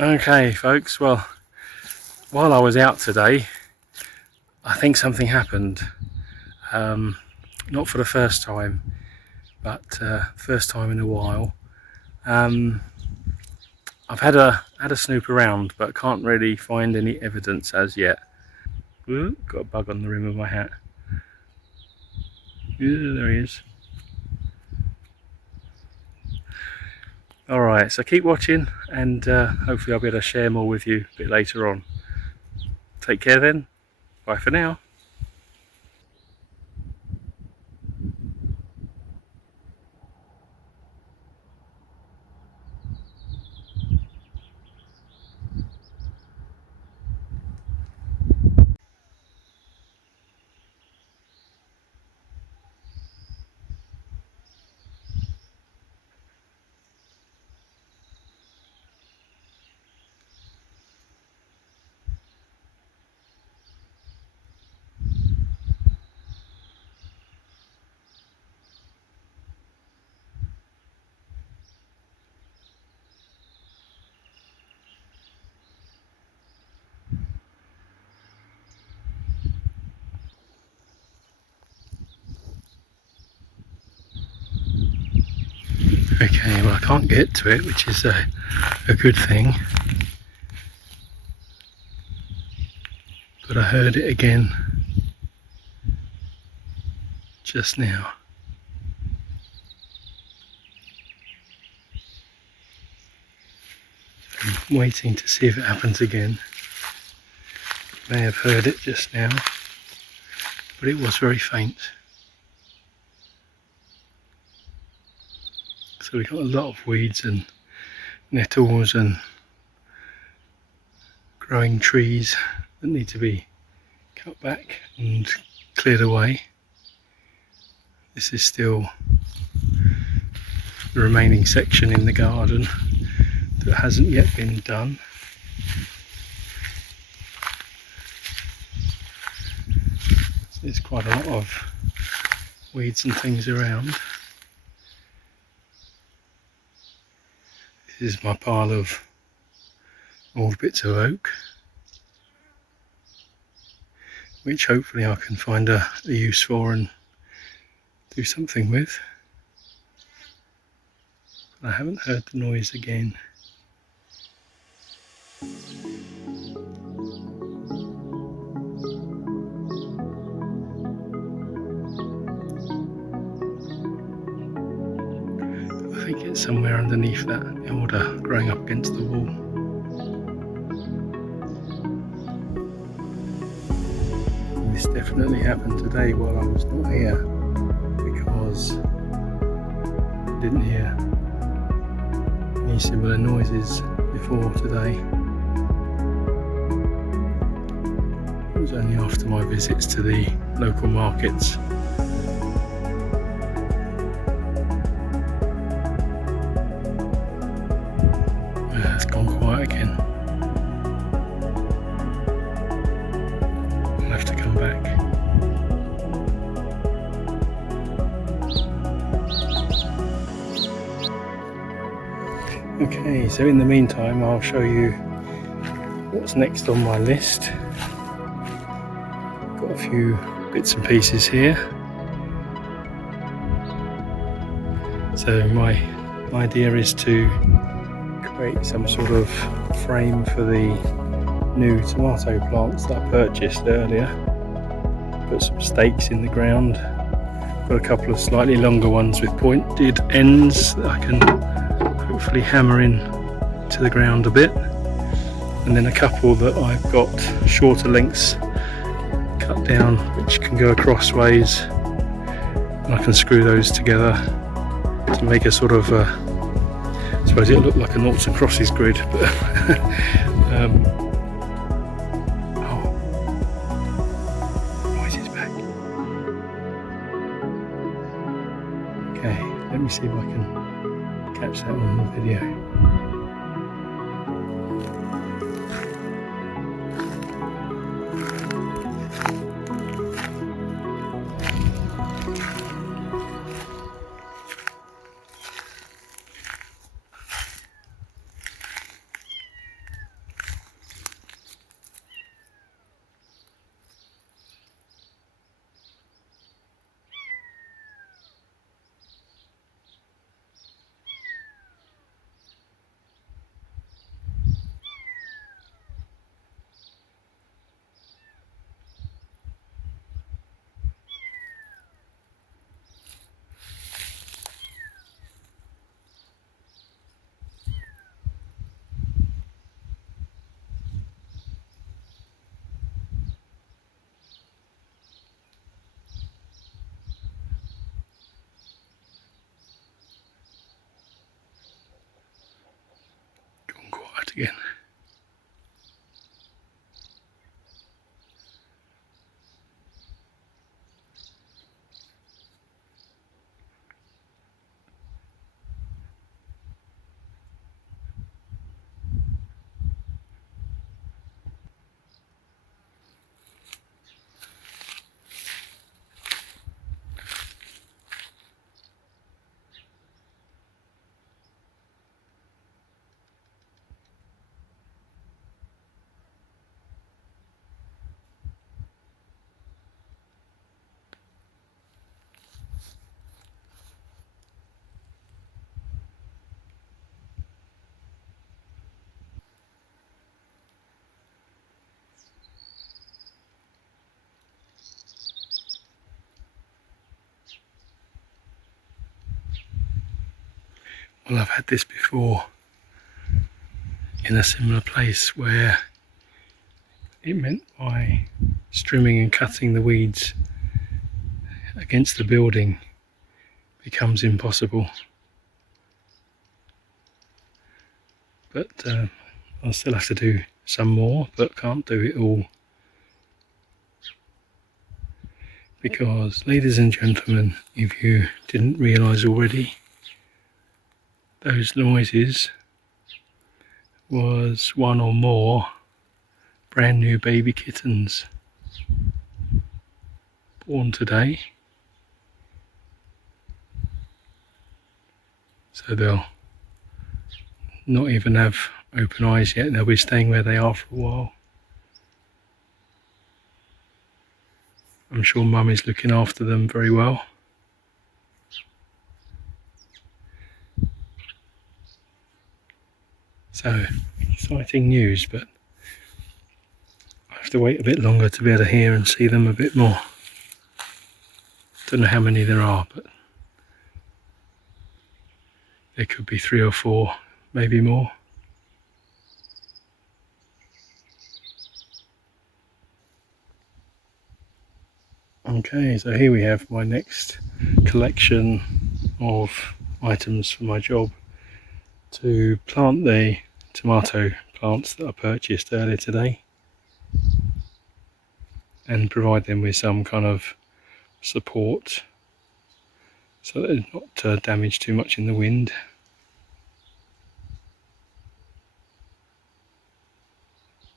Okay folks, well, while I was out today, I think something happened. Not for the first time, but first time in a while. I've had a snoop around, but can't really find any evidence as yet. Ooh, got a bug on the rim of my hat. Ooh, there he is. Alright, so keep watching, and hopefully I'll be able to share more with you a bit later on. Take care then. Bye for now. Okay, well I can't get to it, which is a good thing. But I heard it again just now. I'm waiting to see if it happens again. May have heard it just now, but it was very faint. So we've got a lot of weeds and nettles and growing trees that need to be cut back and cleared away. This is still the remaining section in the garden that hasn't yet been done. So there's quite a lot of weeds and things around. This is my pile of old bits of oak, which hopefully I can find a use for and do something with. But I haven't heard the noise again. I think it's somewhere underneath that elder growing up against the wall. This definitely happened today while I was not here, because I didn't hear any similar noises before today. It was only after my visits to the local markets. It's gone quiet again. I'll have to come back. Okay, so in the meantime I'll show you what's next on my list. Got a few bits and pieces here. So my idea is to create some sort of frame for the new tomato plants that I purchased earlier. Put some stakes in the ground. Got a couple of slightly longer ones with pointed ends that I can hopefully hammer in to the ground a bit, and then a couple that I've got shorter lengths cut down which can go across ways, and I can screw those together to make a sort of I suppose it'll look like a noughts and crosses grid, but noise is back. Okay, let me see if I can catch that on the video. left again. Well, I've had this before in a similar place where it meant by trimming and cutting the weeds against the building becomes impossible. But I'll still have to do some more, but can't do it all. Because, ladies and gentlemen, if you didn't realise already, those noises was one or more brand new baby kittens born today. So they'll not even have open eyes yet, they'll be staying where they are for a while. I'm sure Mum is looking after them very well. So, exciting news, but I have to wait a bit longer to be able to hear and see them a bit more. Don't know how many there are, but there could be 3 or 4, maybe more. Okay, so here we have my next collection of items for my job to plant the tomato plants that I purchased earlier today and provide them with some kind of support so that they're not damaged too much in the wind.